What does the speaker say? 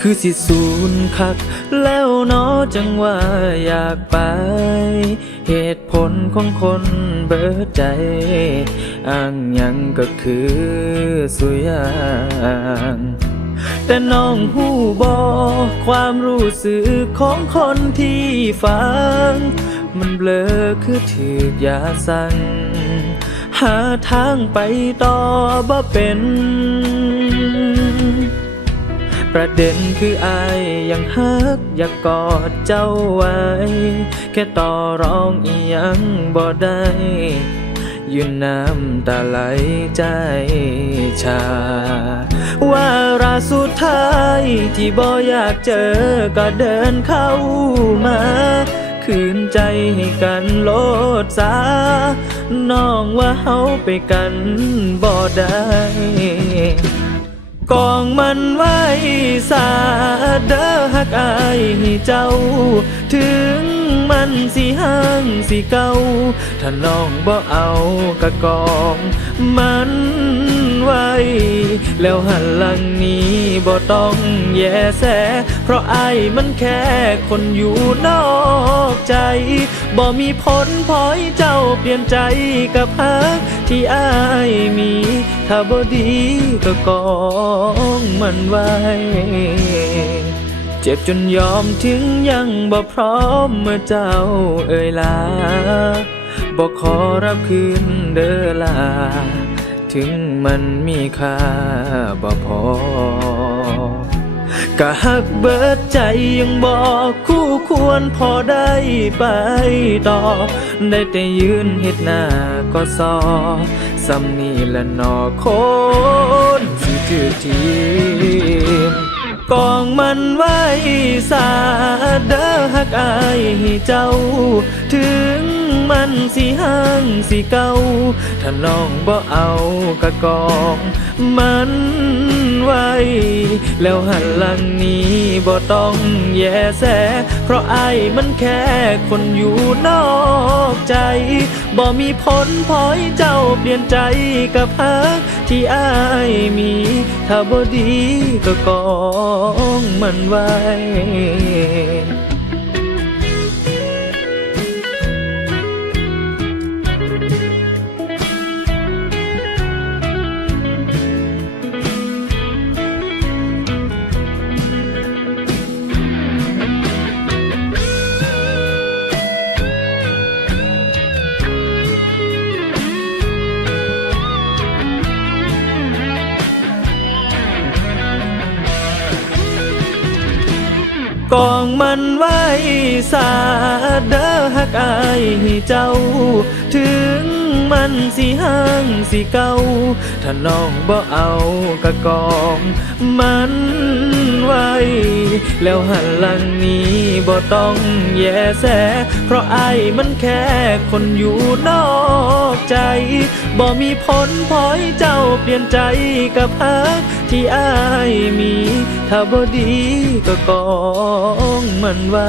คือสิสูนคัก แล้วเนอจังว่าอยากไป เหตุผลของคนเบิดใจ อ้างยังก็คือสุยางแต่น้องหูบอความรู้สึกของคนที่ฟัง มันเบลอคือถือกยาสั่ง หาทางไปต่อบ่เป็น ประเด็นคืออายยังฮักอยากกอดเจ้าไว้ แค่ต่อรองอียังบ่ได้ยืนน้ำตาไหลใจชา ว่าราสุดท้ายที่บ่อยากเจอก็เดินเข้ามา คืนใจให้กันโลดสา น้องว่าเฮาไปกันบ่ได้ กองมันไว้สาเด้อหักอายให้เจ้า ถึงมันสิห่างสิเก่าถ้าน้องบ่เอากะกองมันไว้ แล้วหันหลังนี้บ่ต้องแยแส เพราะอายมันแค่คนอยู่นอกใจ บ่มีผลพอให้เจ้าเปลี่ยนใจกับฮักที่อายมี ถ้าบ่ดีก็กองมันไว้ เจ็บจนยอมถึงยังบ่พร้อมเมื่อเจ้าเอ่ยลาบ่ขอรับคืนเด้อลา ถึงมันมีค่าบ่พอ กะหักเบิดใจยังบอกคู่ควรพอได้ไปต่อ ได้แต่ยืนเฮ็ดหน้าก็ซอซ้ำนี่ละนอคนสิถือทีม กองมันไว้สาเด้อหักอายให้เจ้า ถึงมันสิห่างสิเก่าถ้าน้องบ่เอากะกอง มันไว้แล้วหันหลังนี้ บ่ต้องแยแส เพราะอายมันแค่คนอยู่นอกใจ บ่มีผลพอยเจ้าเปลี่ยนใจกับฮักที่อายมี ถ้าบ่ดีก็กองมันไว้ กองมันไว้สาเด้อหักอายให้เจ้า ถึงมันสิห่างสิเก่า ถ้าน้องบ่เอากะกองมันไว้ แล้วหันหลังนี้บ่ต้องแยแส เพราะไอายมันแค่คนอยู่นอกใจ บ่มีผลพอให้เจ้าเปลี่ยนใจกับฮักที่ไอายมี ถ้าบ่ดีก็กองมันไว้